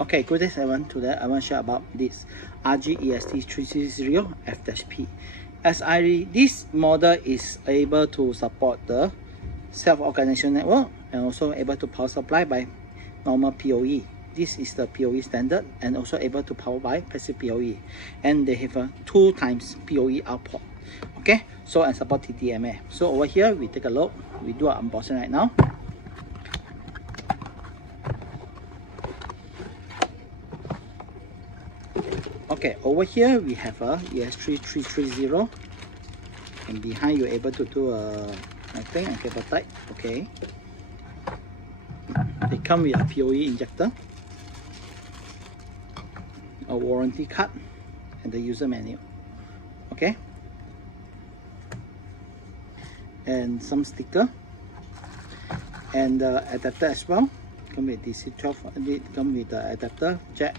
Okay, good day everyone. Today I want to share about this RG-EST330F-P. This model is able to support the self-organization network and also able to power supply by normal POE. This is the POE standard and also able to power by passive POE, and they have a 2 times POE output. Okay, so and support TDMA. So over here we take a look. We do our unboxing right now. Okay, over here we have a EST330, and behind you're able to do a connecting and cable type. Okay, they come with a POE injector, a warranty card, and the user manual. Okay, and some sticker and the adapter as well. Come with DC12. Come with the adapter jack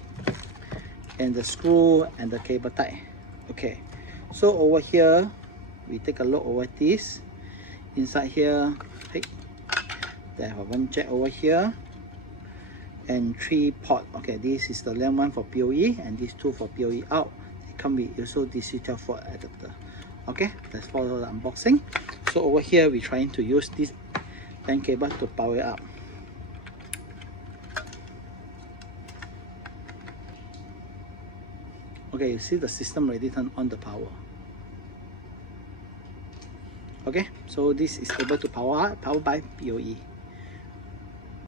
and the screw and the cable tie. Okay, so over here we take a look over this. Inside here, hey, they have one jack over here and 3 port. Okay, this is the left one for POE and these 2 for POE out. They come with also DC12 adapter. Okay, let's follow the unboxing. So over here we're trying to use this pen cable to power it up. Okay, you see the system already turned on the power. Okay, so this is able to power by POE.